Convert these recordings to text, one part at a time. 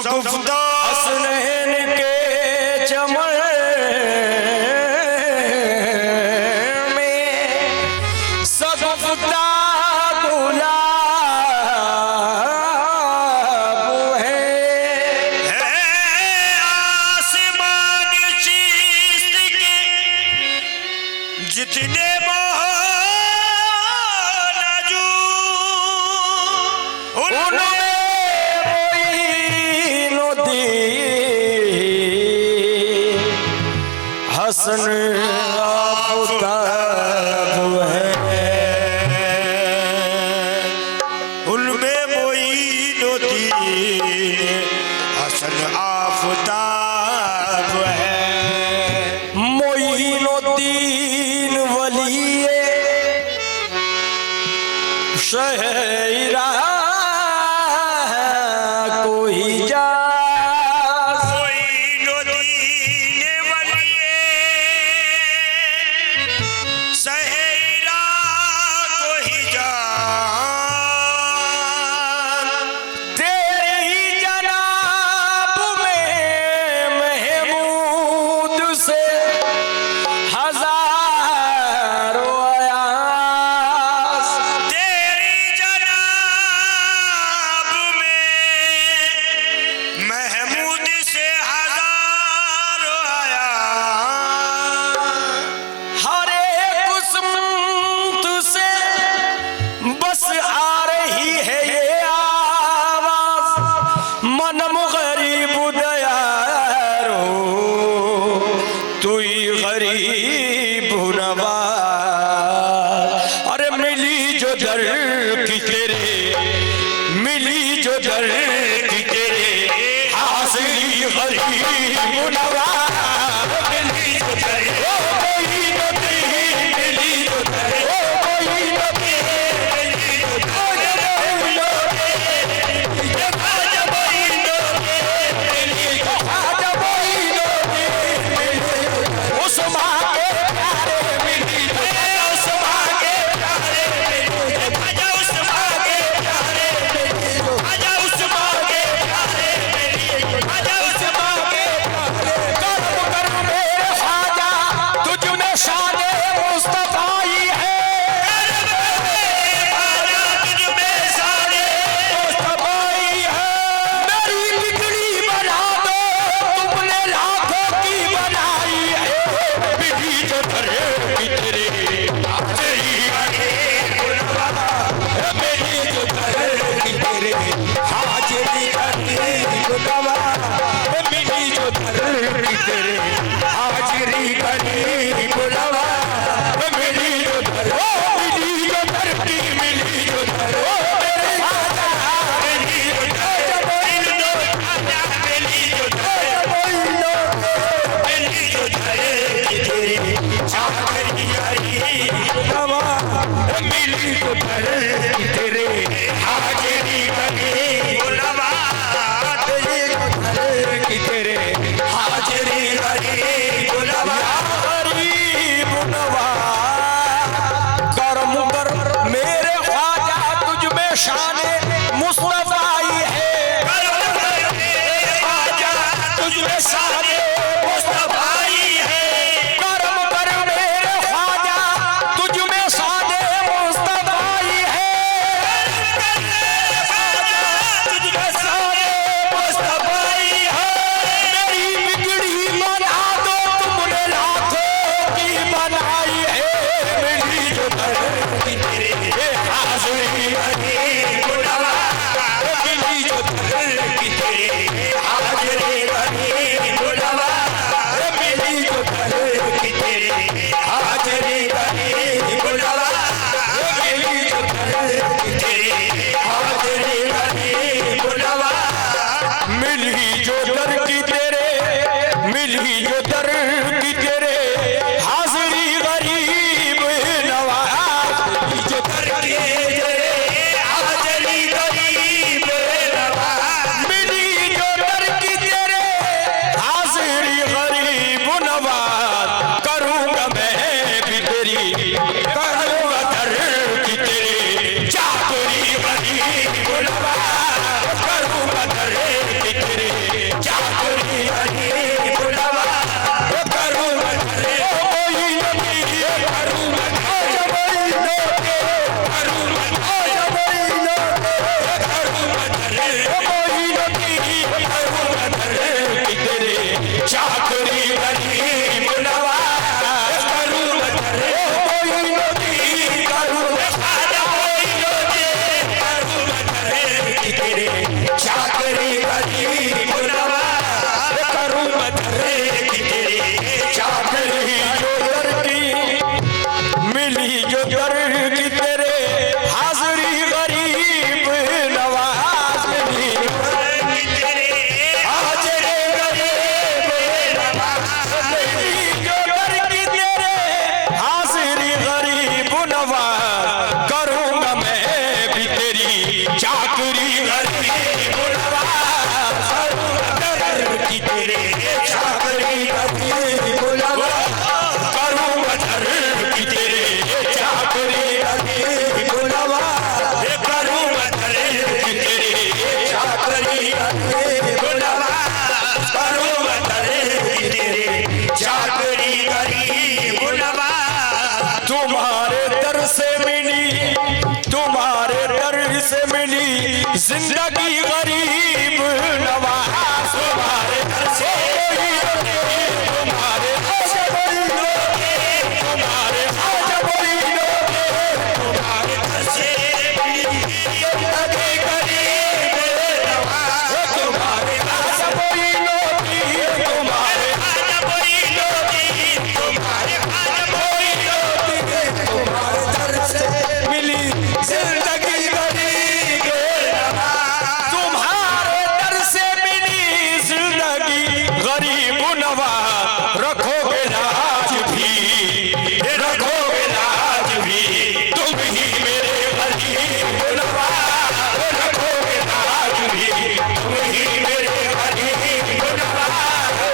शगुफ्ता हसनैन के चमन में शगुफ्ता गुलाब है आसमान चीज़ के जितने नाजू उनमें हसन आफताब है उनमें मोइनुद्दीन हसन आफताब है मोइनुद्दीन वलिए शहरा कोई जा दर की तेरे हाजिरी गरीब नवाज मिली हाजिरी गरीब नवाज मिली जो दर की तेरे हाजिरी गरीब नवाज करूंगा मैं भी तेरी चाकरी गरीब नवाज करूंगा दर की तेरे चाकरी गरीब नवाज करूंगा दर की तेरे चाकरी गरीब नवाज करूंगा दर की तेरे चाकरी गरीब नवाज करूंगा दर की तेरे चाकरी गरीब नवाज तुम्हारे दर से मिली जिंदगी गरीब नवाज तुम्हारे दर से तुम्हारे तुम्हारे तुम्हारे दर से जिंदगी गरीब नवाज तुम्हारे तुम्हारे तुम्हारे दर से मिली जिंदगी गरीब तुम्हारे दर से मिली जिंदगी गरीब नवाज रखोगे लाज भी तुम ही मेरे गरीब नवाज रखोगे लाज भी तुम ही मेरे गरीब नवाज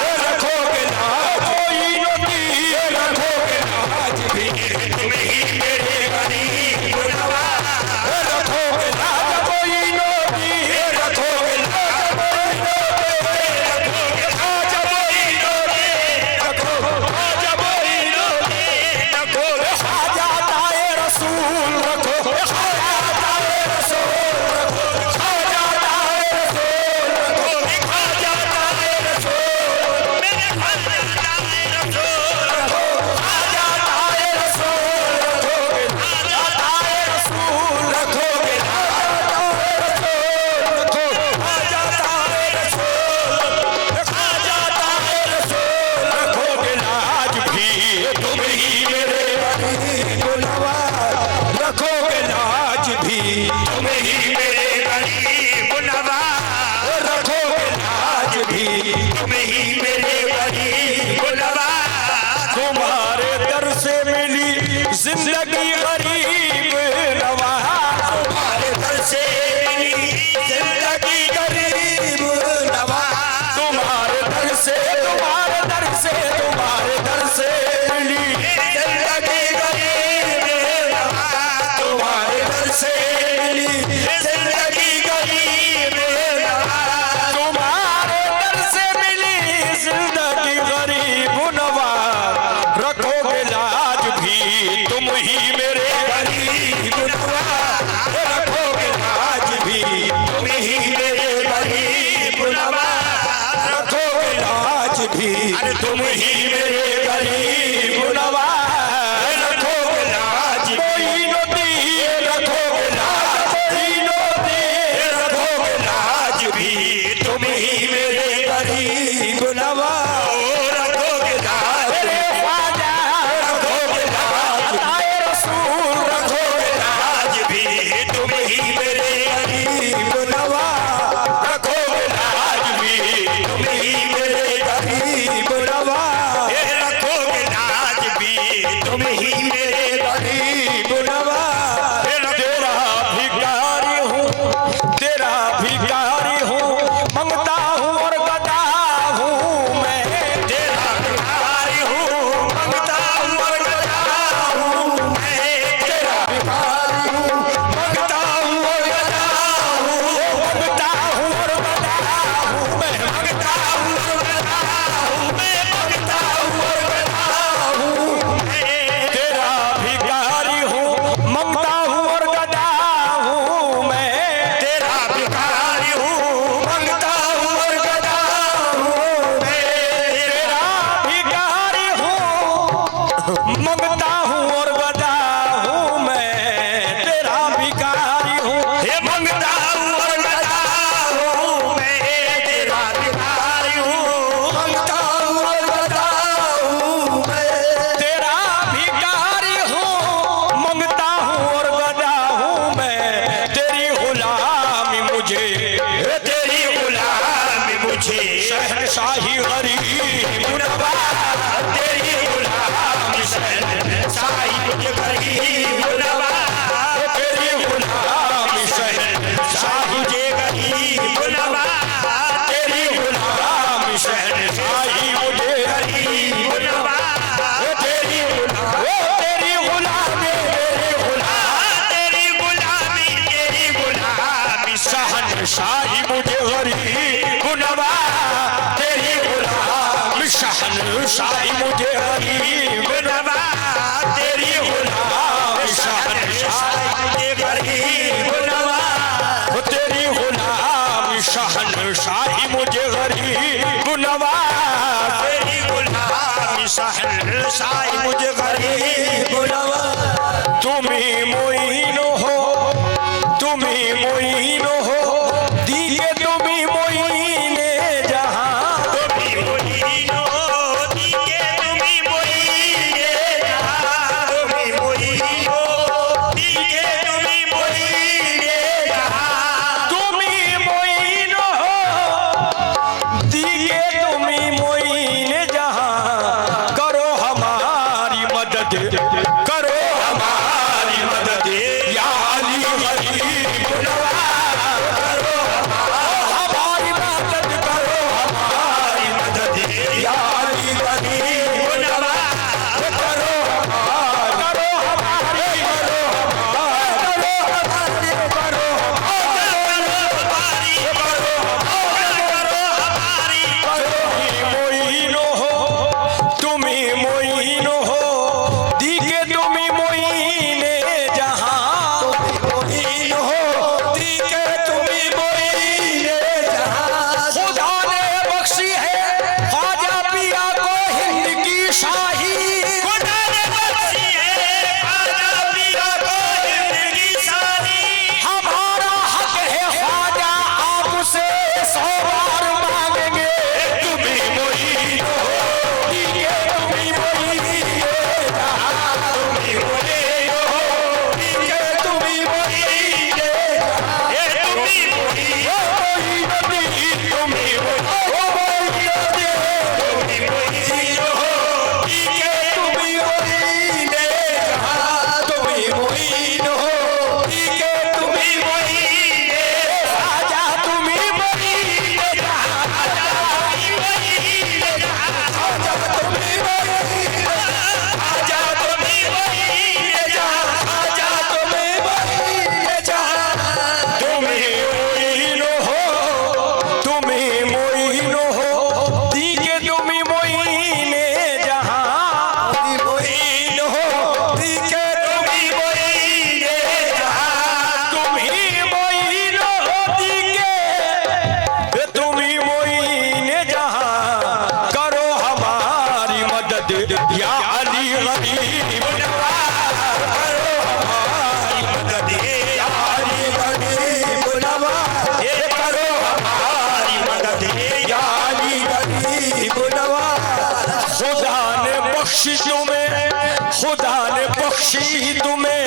रखोगे जिंदगी गरीब नवाज तुम्हारे दर से मिली जिंदगी गरीब नवाज तुम्हारे दर से मिली जिंदगी गरीब नवाज तुम्हारे दर से मिली जिंदगी गरीब नवाज तुम्हारे दर से मिली जिंदगी गरीब नवाज रखोगे लाज भी तुम ही मेरे गरीब नवाज रखोगे लाज भी तुम ही मेरे गरीब नवाज रखोगे लाज भी तुम ही मेरे गरीब नवाज रखोगे लाज कोई नदी रखोगे लाज कोई नदी शाही गरीब नवाज तेरी गुलामी शहंशाही मुझे गरीब नवाज तेरी गुलामी शहंशाही मुझे गरीब नवाज तेरी गुलामी शहंशाही मुझे गरीब नवाज तेरी गुलामी शहंशाही मुझे गरीब नवाज तेरी गुलामी शहंशाही मुझे गरीब नवाज तेरी गुलामी शहंशाही मुझे गरीब नवाज तेरी गुलामी शहंशाही मुझे गरीब नवाज तेरी गुलामी शहंशाही मुझे गरीब नवाज तुम्ही मोइन हो तुम्ही मोइन हो दिए तुम्ही मोइने जहां तुम्ही मोइन हो दिए तुम्ही मोइने जहां तुम्ही मोइन हो दिए तुम्ही मोइने जहां तुम्ही मोइन हो दिए तुम्ही मोइने जहां करो हमारी मदद करो हमारी मदद या अली गरीब नवाज करो हमारी मदद करो हमारी मदद या अली गरीब नवाज करो हमारी करो हमारी मोइन हो तुम्ही मोइन हो दिखे तुम्ही मोइने जहां मोइन हो दिखे तुम्ही मोइने जहां खुदा ने बख्शी है ख्वाजा पिया को हिंद की शाही खुदा ने बख्शी है ख्वाजा पिया को हिंद की शाही हमारा हक है ख्वाजा आपसे 100 बार मांगेंगे तुम्ही मोइन हो दिखे तुम्ही मोइने जहां तुम्ही मोइन हो दिखे तुम्ही मोइने जहां तुम्ही मोइन हो तुम्ही मोइन हो तुम्ही मोइन हो दिखे तुम्ही मोइने जहां तुम्ही मोइन हो दिखे तुम्ही मोइने आजा तुम्ही मोइने जहां आजा तुम्ही मोइने जहां आजा तुम्ही मोइने आजा तुम्ही मोइने जहां आजा तुम्ही मोइने जहां तुम्ही मोइन हो तुम्ही मोइन हो दिखे तुम्ही मोइने जहां मोइन हो दिखे तुम्ही मोइने जहां तुम्ही मोइन हो दिखे तुम्ही मोइने जहां करो हमारी मदद या अली गरीब नवाज करो हमारी मदद या अली गरीब नवाज करो हमारी मदद या अली गरीब नवाज खुदा ने बख्शी तुम्हें खुदा ने बख्शी तुम्हें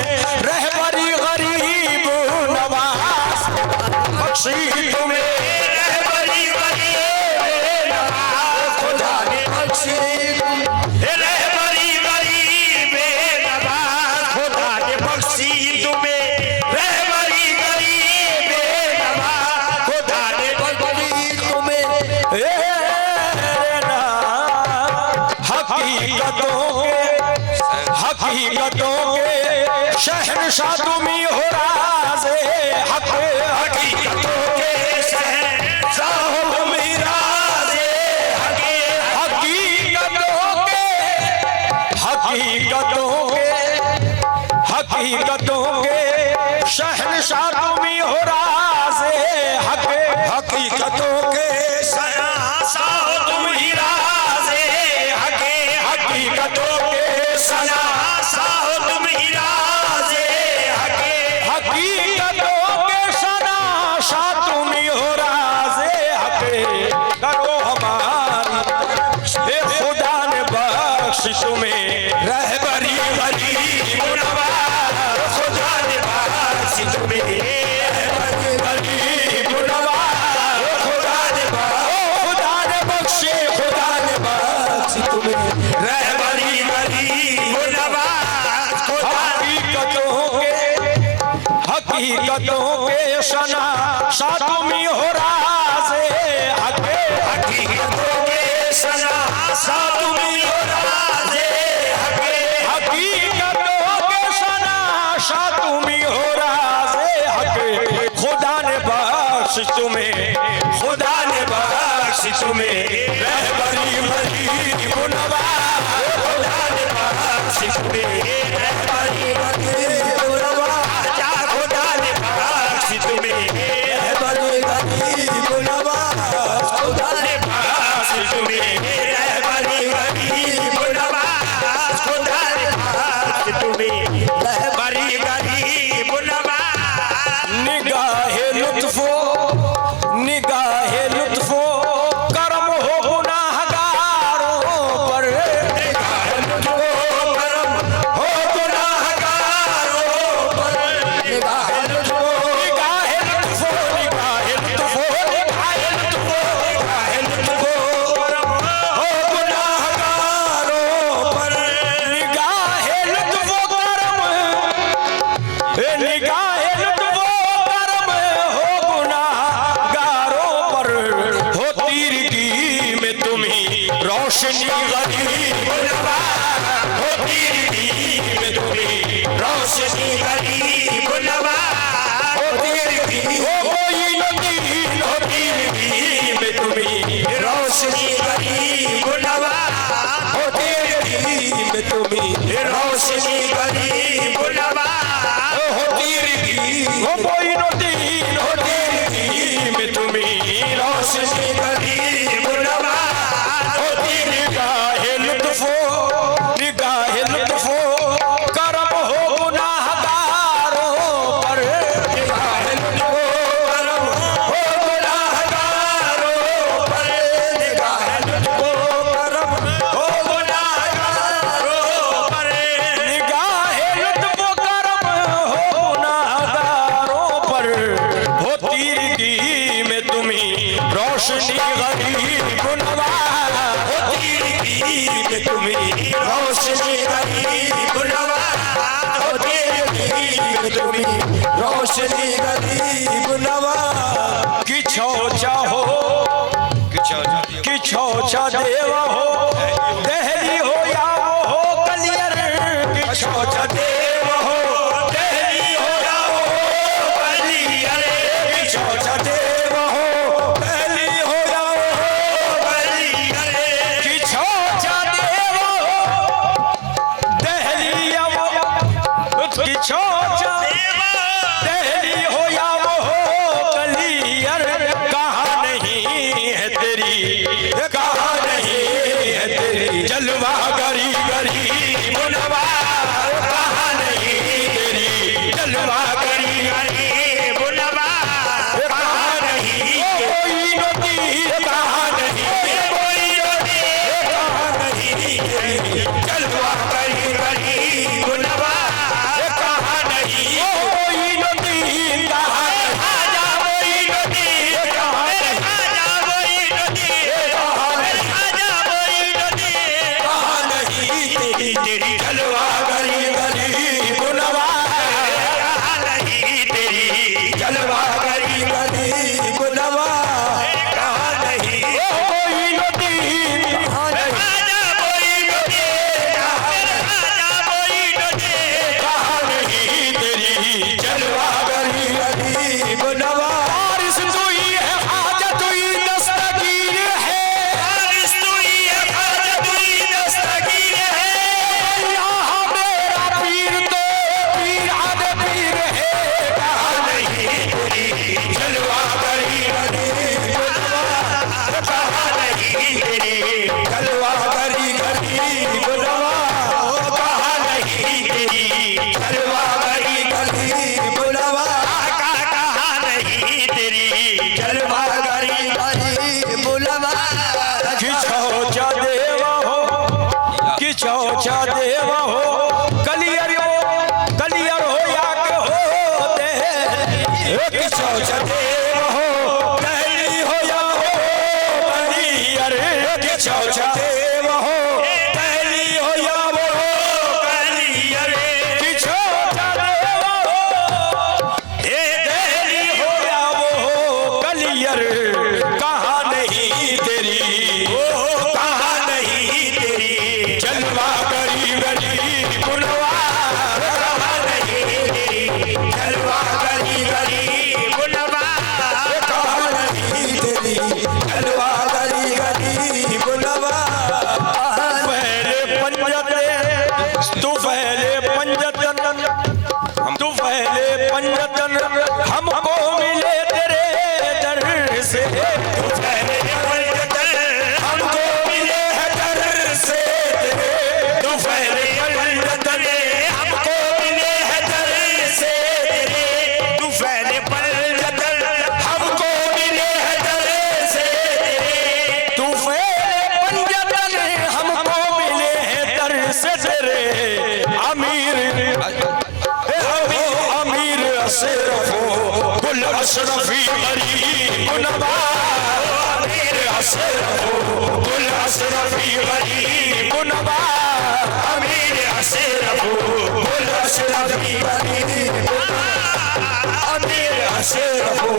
रहबरी गरीब नवाज बख्शी तुम्हें रहबरी गरीब नवाज खुदा ने बख्शी रहबरी गरीब नवाज खुदा ने बख्शी तुम्हें रहबरी गरीब नवाज खुदा ने बख्शी तुम्हें हकीकतों के शहंशाह तुम्ही हो राज़े हक हकीकतों के शहंशाह तुम्ही राज़े हक हकीकतों के शहंशाह तुम्ही हो राज़े हक हकीकतों के शहंशाह तुम्ही राज़े हक हकीकतों के शहंशाह तुम्ही राज़े हक हकीकतों के हकीकतों के शना सा तुम्ही हो राज़े हके हकीकतों के सना सा तुम्ही हो राज़े हके हकीकतों के शना सा तुम्ही हो राज़े हके खुदा ने बख्श तुम्हें रहबरी वली मुनव्वर खुदा ने बख्श तुम्हें रहबरी वली मुनव्वर खुदा ने बख्श तुम्हें रहबरी वली मुनव्वर खुदा ने बख्श तुम्हें रहबरी वली मुनव्वर खुदा ने बख्श तुम्हें रहबरी वली मुनव्वर निगाहे लुत्फो करम हो गुनाहगारों पर करम हो गुनाहगारों पर निगाहे लुत्फो करम हो गुनाहगारों पर निगाहे लुत्फो करम हो गुनाहगारों पर हो तीरगी में तुम्ही रोशनी गरीब मुनव्वर हो तीरगी में तुम्ही रोशनी गरीब मुनव्वर हो तीरगी हो कोई नदीन हो तीरगी में तुम्ही रोशनी गरीब मुनव्वर हो तीरगी में तुम्ही रोशनी गरीब मुनव्वर हो तीरगी हो कोई नदीन हो तीरगी में तुम्ही रोशनी गरीब मुनव्वर हो निगाहे लुत्फो करम हो गुनाहगारों पर करम हो गुनाहगारों पर करम हो गुनाहगारों पर निगाहे लुत्फो करम हो गुनाहगारों पर हो तीरगी में तुम्ही रोशनी गरीब मुनव्वर हो तीरगी में तुम्ही रोशनी गरीब मुनव्वर हो तीरगी में तुम्ही रोशनी गरीब मुनव्वर किछो चाहो देवा हो दहली हो या हो कलियर किछो देव हो दहली हो या हो कलियर किछो देव हो दहली हो या हो कलियर किछो देव हो दहली या हो किछो दहली हो या हो कलियर कहाँ नहीं है तेरी जलवा गरी मुनव्वर कहाँ नहीं तेरी जलवा गरी मुनव्वर कहाँ नहीं कोई नदी कहाँ नहीं कोई कहाँ नहीं जलवा गरी मुनव्वर कहाँ नहीं कोई नदी कहाँ आजा वही नदी कहाँ नहीं आजा वही नदी कहाँ नहीं आजा वही नदी कहाँ नहीं तेरी जलवा गरी मुनव्वर कहाँ नहीं तेरी जलवा गरी मुनव्वर कहाँ नहीं कोई नदी कहाँ नहीं आजा वही नदी आजा वही नदी कहाँ नहीं तेरी जलवा गरी बारिश तुई है हाजत तुई दस्तगीर है बारिश तुई है हाजत तुई दस्तगीर है यहाँ मेरा पीर तो पीर आदे पीर है कहाँ नहीं तेरी जलवा गरी कहाँ नहीं तेरी जलवा गरी कहाँ नहीं तेरी जलवा गरी कहाँ नहीं तेरी जलवा गरी किछो चा देवा हो कलियर हो या के हो दे किछो चा देवा हो दहली हो या हो कलियर किछो चा देवा हो दहली हो या वो कलियर किछो चा देवा हो पंजतन हमको मिले तेरे दर से, तू फैले पंजतन हमको मिले है दर से तेरे, तू फैले पंजतन हमको मिले है दर से तेरे, तू फैले पंजतन हमको मिले है दर से तेरे, तू फैले पंजतन हमको मिले हैं दर से तेरे। अमीर अमीर अशरफो गुल अशरफी गरीब नवाज, अमीर अशरफो गुल अशरफी गरीब नवाज, अमीर अशरफो गुल अशरफी गरीब, अमीर अशरफो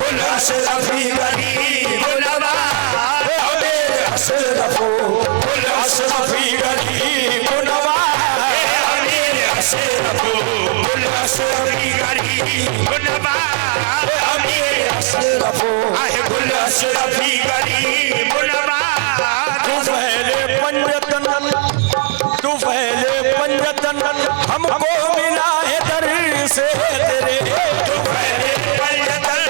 गुल अशरफी गरीब नवाज, अमीर अशरफो गुल अशरफी गरीब नवाज, अमीर अशरफो गुल अशरफी गरीब नवाज, अमीर अशरफो आहे गुल अशरफी गरीब नवाज, तू फैले पंजतन, तू फैले पंजतन हमको मिला है दर से तेरे, तू फैले पंजतन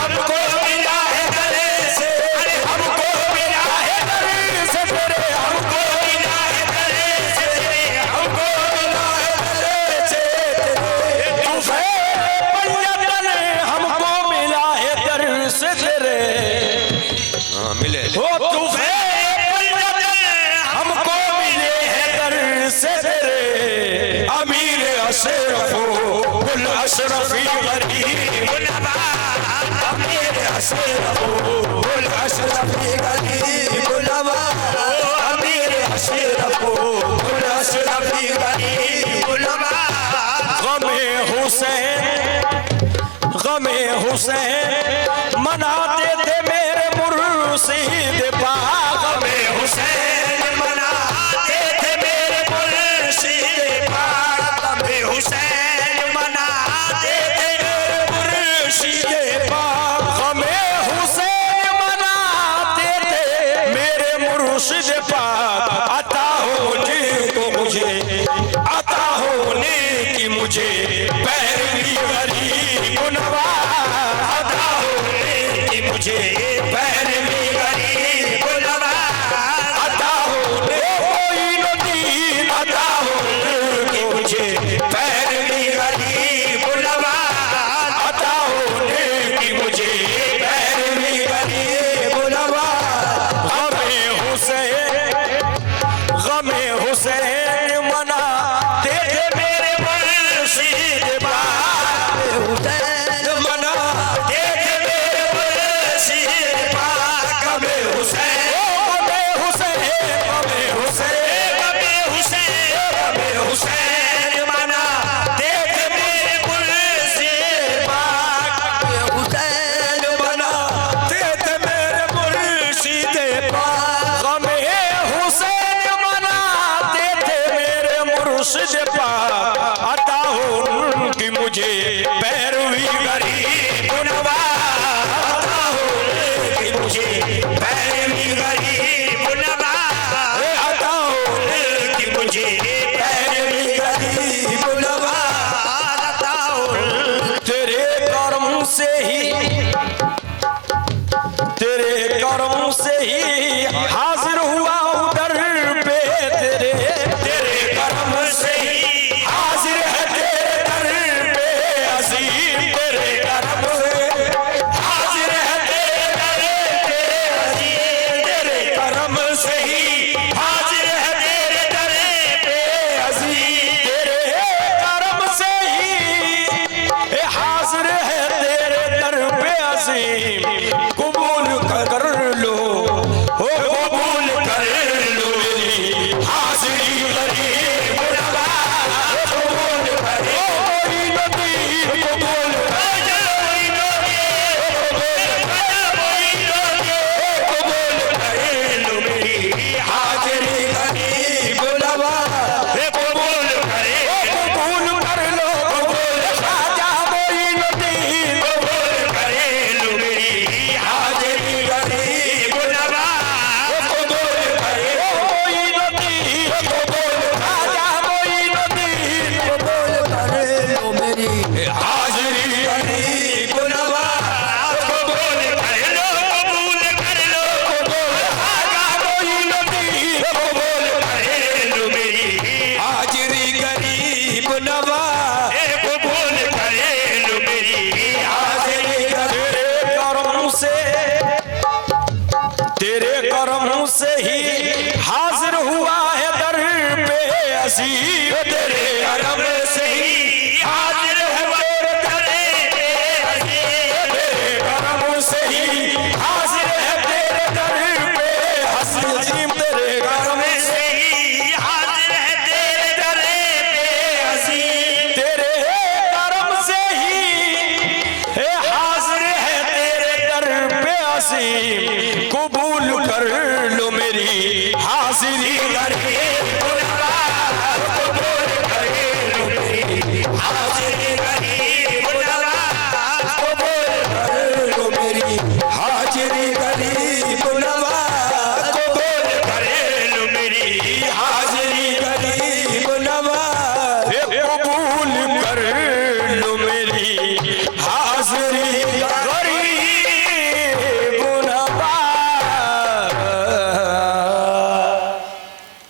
हमको मिला है दर से, अरे हमको मिला है दर से तेरे, हमको मिला है दर से तेरे, हमको मिला है दर से तेरे, तू फैले पंजतन हमको मिला है दर से तेरे। हाँ मिले ओ तू फैले पंजतन हमको मिले हैं दर से तेरे। अमीर अशरफो गुल अशरफी गरीब नवाज, अमीर अशरफो गुल अशरफी गरीब नवाज, अमीर अशरफो गुल अशरफी गरीब नवाज, गमे हुसैन मनाते थे मेरे मुर्शिद पाक, गमे हुसैन मनाते थे मेरे मुर्शिद पाक, गमे हुसैन मनाते थे मेरे मुर्शिद पाक, गमे हुसैन मनाते थे मेरे मुर्शिद पाक। अता होने को मुझे, अता होने की मुझे पैरवी गरीब नवाज, अता होने की मुझे पैरवी गरीब नवाज, अता होने कोई नदीन, अता होने की मुझे पैरवी गरीब नवाज, अता होने की मुझे पैरवी गरीब नवाज, गमे हुसैन मनाते थे मेरे मुर्शिद पाक, हुसैन मनाते थे मेरे मुर्शिद पाक, गमे हुसैन गमे हुसैन, गमे हुसैन, गमे हुसैन, गमे हुसैन मनाते थे मेरे मुर्शिद पाक, हुसैन मनाते थे मेरे मुर्शिद पाक, गमे हुसैन मनाते थे मेरे मुर्शिद पाक। अता हो उनकी मुझे पैरवी सही